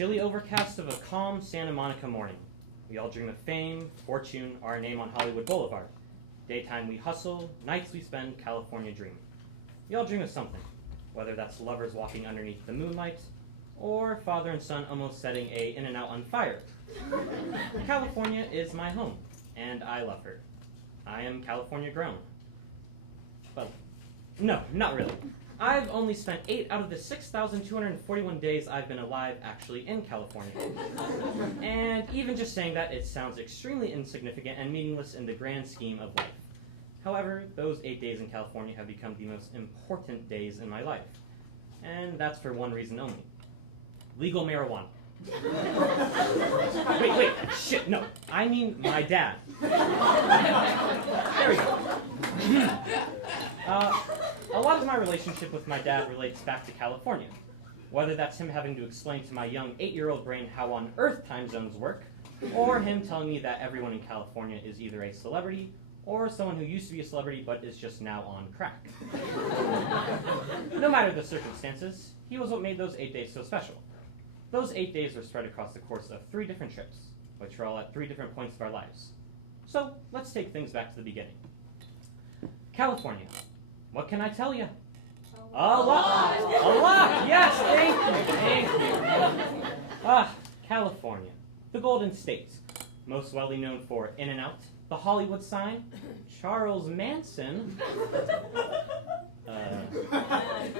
chilly overcast of a calm Santa Monica morning. We all dream of fame, fortune, our name on Hollywood Boulevard. Daytime we hustle, nights we spend California dreaming. We all dream of something, whether that's lovers walking underneath the moonlight, or father and son almost setting a In-N-Out on fire. California is my home, and I love her. I am California grown. Well, no, not really. I've only spent 8 out of the 6,241 days I've been alive actually in California. And even just saying that, it sounds extremely insignificant and meaningless in the grand scheme of life. However, those 8 days in California have become the most important days in my life. And that's for one reason only. Legal marijuana. Wait, shit, no. I mean my dad. There we go. A lot of my relationship with my dad relates back to California. Whether that's him having to explain to my young 8-year-old brain how on earth time zones work, or him telling me that everyone in California is either a celebrity or someone who used to be a celebrity but is just now on crack. No matter the circumstances, he was what made those 8 days so special. Those 8 days were spread across the course of 3 different trips, which were all at 3 different points of our lives. So let's take things back to the beginning. California. What can I tell you? A lot. Yes, thank you. California, the Golden State, most widely known for In-N-Out, the Hollywood sign, Charles Manson,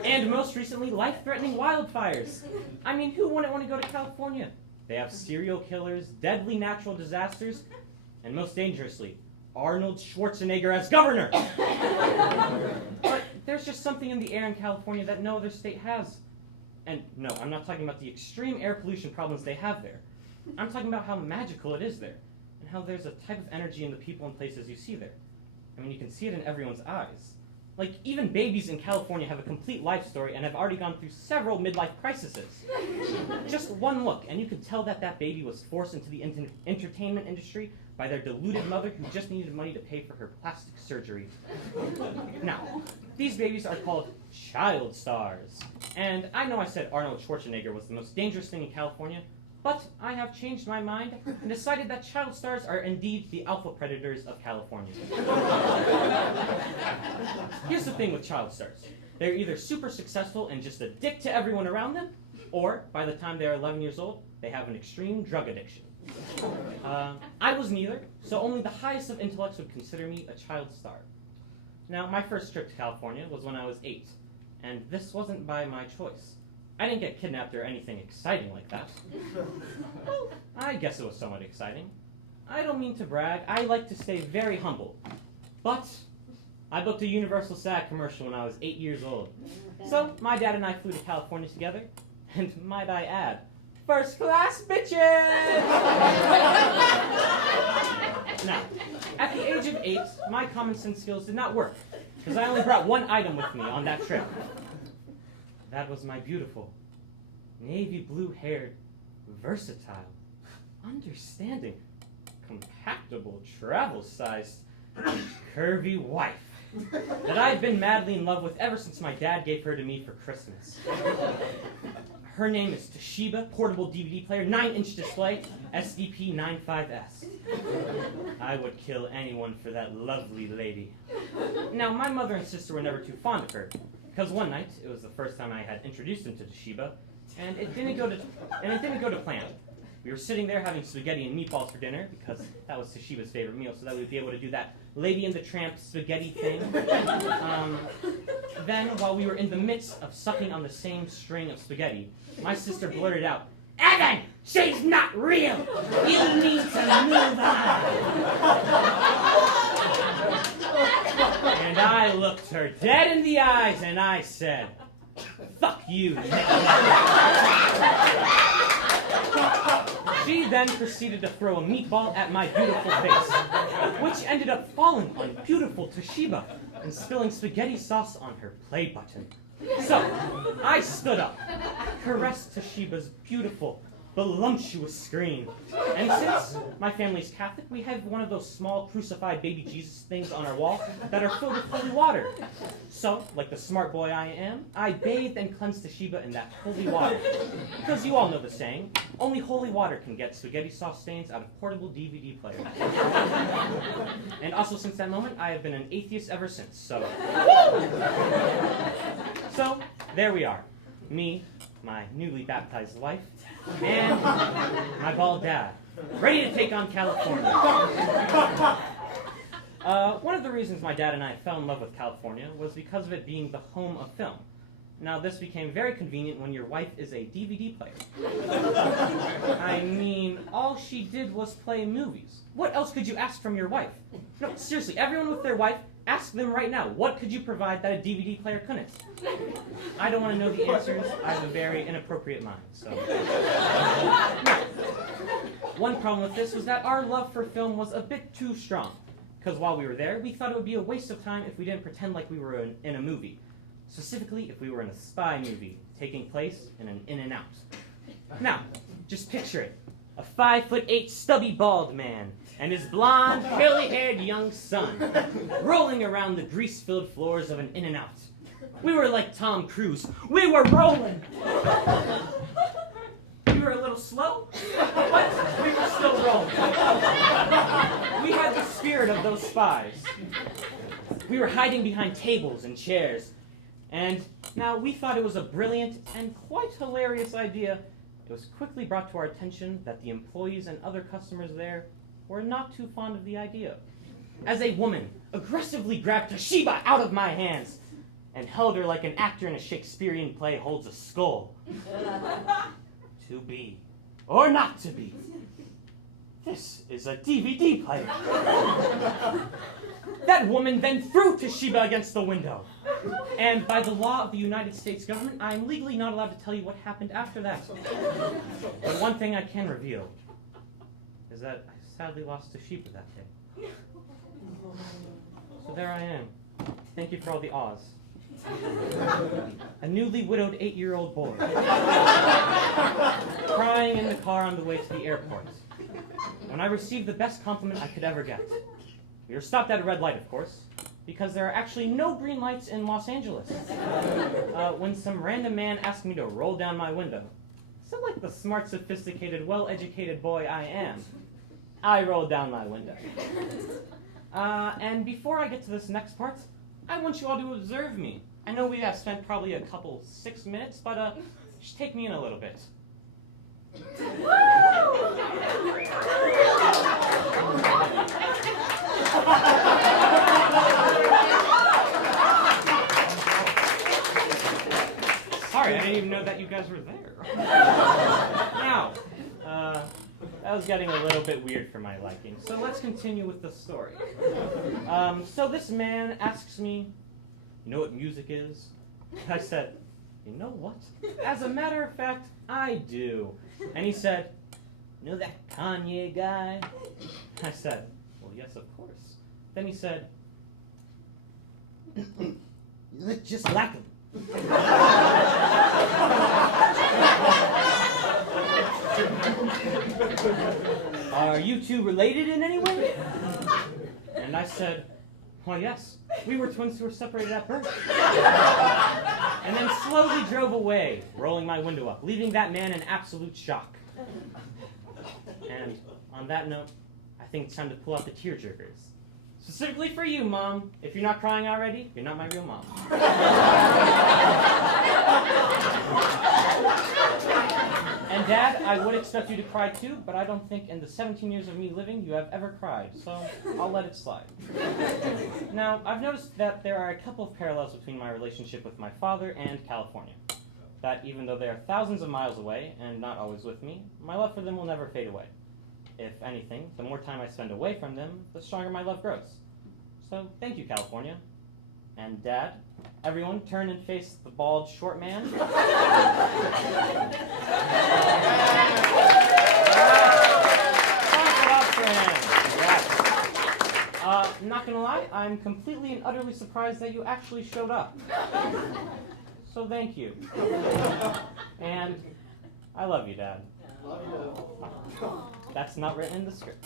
and most recently, life-threatening wildfires. I mean, who wouldn't want to go to California? They have serial killers, deadly natural disasters, and most dangerously, Arnold Schwarzenegger as governor. But there's just something in the air in California that no other state has. And no, I'm not talking about the extreme air pollution problems they have there. I'm talking about how magical it is there, and how there's a type of energy in the people and places you see there. I mean, you can see it in everyone's eyes. Like, even babies in California have a complete life story and have already gone through several midlife crises. Just one look, and you can tell that that baby was forced into the entertainment industry by their deluded mother who just needed money to pay for her plastic surgery. Now, these babies are called child stars. And I know I said Arnold Schwarzenegger was the most dangerous thing in California, but I have changed my mind and decided that child stars are indeed the alpha predators of California. Here's the thing with child stars. They're either super successful and just a dick to everyone around them, or by the time they're 11 years old, they have an extreme drug addiction. I was neither, so only the highest of intellects would consider me a child star. Now, my first trip to California was when I was 8, and this wasn't by my choice. I didn't get kidnapped or anything exciting like that. Well, I guess it was somewhat exciting. I don't mean to brag, I like to stay very humble. But I booked a Universal SAG commercial when I was 8 years old. So my dad and I flew to California together, and might I add, first class bitches! Now, at the age of 8, my common sense skills did not work, because I only brought one item with me on that trip. That was my beautiful, navy blue-haired, versatile, understanding, compactable, travel-sized, curvy wife that I've been madly in love with ever since my dad gave her to me for Christmas. Her name is Toshiba, portable DVD player, 9-inch display, SDP 95S. I would kill anyone for that lovely lady. Now, my mother and sister were never too fond of her, because one night, it was the first time I had introduced them to Toshiba, and it didn't go to plan. We were sitting there having spaghetti and meatballs for dinner, because that was Toshiba's favorite meal, so that we'd be able to do that Lady and the Tramp spaghetti thing. Then, while we were in the midst of sucking on the same string of spaghetti, my sister blurted out, "Evan, she's not real! You need to move on!" And I looked her dead in the eyes and I said, "Fuck you." She then proceeded to throw a meatball at my beautiful face, which ended up falling on beautiful Toshiba and spilling spaghetti sauce on her play button. So, I stood up, caressed Toshiba's beautiful, voluptuous screen. And since my family's Catholic, we have one of those small crucified baby Jesus things on our wall that are filled with holy water. So, like the smart boy I am, I bathed and cleansed Toshiba in that holy water. Because you all know the saying, only holy water can get spaghetti sauce stains out of portable DVD players. And also since that moment, I have been an atheist ever since, so... So, there we are. Me, my newly baptized wife, and my bald dad, ready to take on California. One of the reasons my dad and I fell in love with California was because of it being the home of film. Now, this became very convenient when your wife is a DVD player. I mean, all she did was play movies. What else could you ask from your wife? No, seriously, everyone with their wife, ask them right now, what could you provide that a DVD player couldn't? I don't want to know the answers. I have a very inappropriate mind, so... One problem with this was that our love for film was a bit too strong. Because while we were there, we thought it would be a waste of time if we didn't pretend like we were in a movie. Specifically, if we were in a spy movie taking place in an In-N-Out. Now, just picture it. A 5'8" stubby bald man and his blonde, curly-haired young son rolling around the grease-filled floors of an In-N-Out. We were like Tom Cruise. We were rolling! We were a little slow, but we were still rolling. We had the spirit of those spies. We were hiding behind tables and chairs. And now we thought it was a brilliant and quite hilarious idea. It was quickly brought to our attention that the employees and other customers there were not too fond of the idea. As a woman aggressively grabbed Toshiba out of my hands and held her like an actor in a Shakespearean play holds a skull. To be or not to be. This is a DVD player. That woman then threw Toshiba against the window. And by the law of the United States government, I am legally not allowed to tell you what happened after that. But one thing I can reveal is that I sadly lost Toshiba that day. So there I am. Thank you for all the awes. A newly widowed 8-year-old boy. Crying in the car on the way to the airport. When I received the best compliment I could ever get. We were stopped at a red light, of course, because there are actually no green lights in Los Angeles. When some random man asked me to roll down my window, so like the smart, sophisticated, well-educated boy I am, I rolled down my window. And before I get to this next part, I want you all to observe me. I know we have spent probably a couple 6 minutes, but just take me in a little bit. Sorry, I didn't even know that you guys were there. Now, that was getting a little bit weird for my liking, so let's continue with the story. So this man asks me, you know what music is? I said, you know what? As a matter of fact, I do. And he said, you know that Kanye guy? I said, well, yes, of course. Then he said, you look just like him. Are you two related in any way? And I said, well, yes. We were twins who were separated at birth. And then slowly drove away, rolling my window up, leaving that man in absolute shock. And on that note, I think it's time to pull out the tearjerkers. Specifically for you, Mom. If you're not crying already, you're not my real mom. And Dad, I would expect you to cry too, but I don't think in the 17 years of me living you have ever cried, so I'll let it slide. Now, I've noticed that there are a couple of parallels between my relationship with my father and California. That even though they are thousands of miles away and not always with me, my love for them will never fade away. If anything, the more time I spend away from them, the stronger my love grows. So, thank you, California. And Dad, everyone turn and face the bald, short man. Not gonna lie, I'm completely and utterly surprised that you actually showed up. So thank you. And I love you, Dad. Love you. That's not written in the script.